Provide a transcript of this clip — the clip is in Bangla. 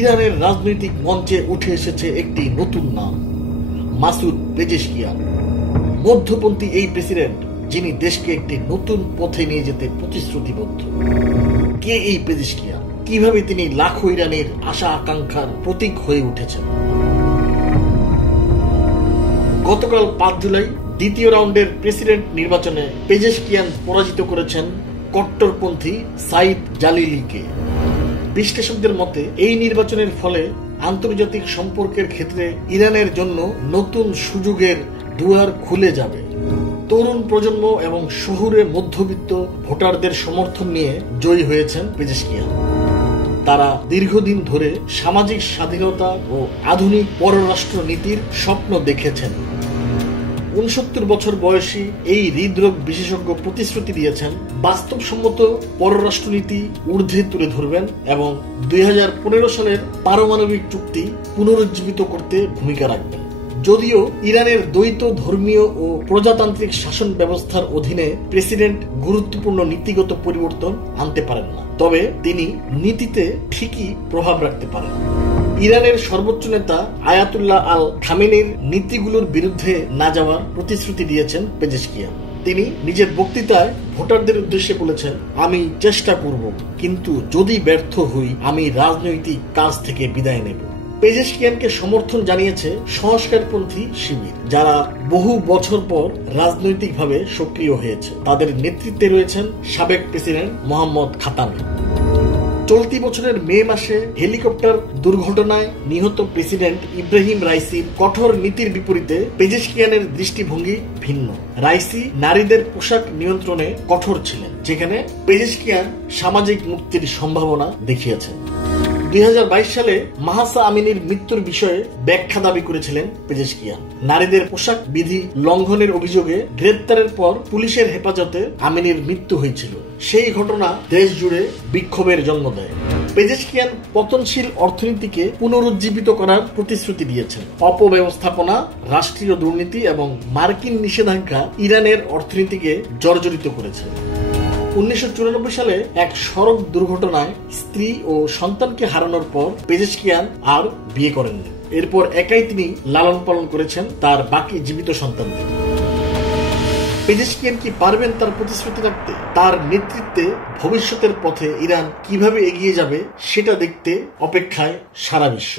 ইরানের রাজনৈতিক মঞ্চে উঠে এসেছে একটি নতুন নাম, মাসুদ পেজেশকিয়ান। মধ্যপন্থী এই প্রেসিডেন্ট, যিনি দেশকে একটি নতুন পথে নিয়ে যেতে প্রতিশ্রুতিবদ্ধ। কে এই পেজেশকিয়ান? কিভাবে তিনি লাখো ইরানের আশা আকাঙ্ক্ষার প্রতীক হয়ে উঠেছেন? গতকাল ৫ জুলাই দ্বিতীয় রাউন্ডের প্রেসিডেন্ট নির্বাচনে পেজেশকিয়ান পরাজিত করেছেন কট্টরপন্থী সাইদ জালিলিকে। বিশ্লেষকদের মতে এই নির্বাচনের ফলে আন্তর্জাতিক সম্পর্কের ক্ষেত্রে ইরানের জন্য নতুন সুযোগের দুয়ার খুলে যাবে। তরুণ প্রজন্ম এবং শহুরে মধ্যবিত্ত ভোটারদের সমর্থন নিয়ে জয়ী হয়েছেন পেজেশকিয়ান। তারা দীর্ঘদিন ধরে সামাজিক স্বাধীনতা ও আধুনিক পররাষ্ট্র নীতির স্বপ্ন দেখেছেন। ৬৯ বছর বয়সী এই হৃদরোগ বিশেষজ্ঞ প্রতিশ্রুতি দিয়েছেন বাস্তবসম্মত পররাষ্ট্রনীতি ঊর্ধ্বে তুলে ধরবেন এবং ২০১৫ সালের পারমাণবিক চুক্তি পুনরুজ্জীবিত করতে ভূমিকা রাখবেন। যদিও ইরানের দ্বৈত ধর্মীয় ও প্রজাতান্ত্রিক শাসন ব্যবস্থার অধীনে প্রেসিডেন্ট গুরুত্বপূর্ণ নীতিগত পরিবর্তন আনতে পারেন না, তবে তিনি নীতিতে ঠিকই প্রভাব রাখতে পারেন। ইরানের সর্বোচ্চ নেতা আয়াতুল্লাহ আল খামেনির নীতিগুলোর বিরুদ্ধে না যাওয়ার প্রতিশ্রুতি দিয়েছেন পেজেশকিয়ান। তিনি নিজের বক্তৃতায় ভোটারদের উদ্দেশ্যে বলেছেন, আমি চেষ্টা করব, কিন্তু যদি ব্যর্থ হই আমি রাজনৈতিক কাজ থেকে বিদায় নেব। পেজেশকিয়ানকে সমর্থন জানিয়েছে সংস্কারপন্থী শিবির, যারা বহু বছর পর রাজনৈতিকভাবে সক্রিয় হয়েছে। তাদের নেতৃত্বে রয়েছেন সাবেক প্রেসিডেন্ট মোহাম্মদ খাতামি। চলতি বছরের মে মাসে হেলিকপ্টার দুর্ঘটনায় নিহত প্রেসিডেন্ট ইব্রাহিম রাইসির কঠোর নীতির বিপরীতে পেজেশকিয়ানের দৃষ্টিভঙ্গি ভিন্ন। রাইসি নারীদের পোশাক নিয়ন্ত্রণে কঠোর ছিলেন, যেখানে পেজেশকিয়ান সামাজিক মুক্তির সম্ভাবনা দেখিয়েছেন। ২০২২ সালে মাহসা আমিনির মৃত্যুর বিষয়ে ব্যাখ্যা দাবি করেছিলেন পেজেশকিয়ান। নারীদের পোশাক বিধি লঙ্ঘনের অভিযোগে গ্রেপ্তারের পর পুলিশের হেফাজতে আমিনির মৃত্যু হয়েছিল। সেই ঘটনা দেশ জুড়ে বিক্ষোভের জন্ম দেয়। পেজেশকিয়ান পতনশীল অর্থনীতিকে পুনরুজ্জীবিত করার প্রতিশ্রুতি দিয়েছেন। অপব্যবস্থাপনা, রাষ্ট্রীয় দুর্নীতি এবং মার্কিন নিষেধাজ্ঞা ইরানের অর্থনীতিকে জর্জরিত করেছে। ১৯৯৪ সালে এক সড়ক দুর্ঘটনায় স্ত্রী ও সন্তানকে হারানোর পর পেজেশকিয়ান আর বিয়ে করেননি। এরপর একাই তিনি লালন পালন করেছেন তার বাকি জীবিত সন্তানদের। পেজেশকিয়ান কি পারবেন তার প্রতিশ্রুতি রাখতে? তার নেতৃত্বে ভবিষ্যতের পথে ইরান কিভাবে এগিয়ে যাবে সেটা দেখতে অপেক্ষায় সারা বিশ্ব।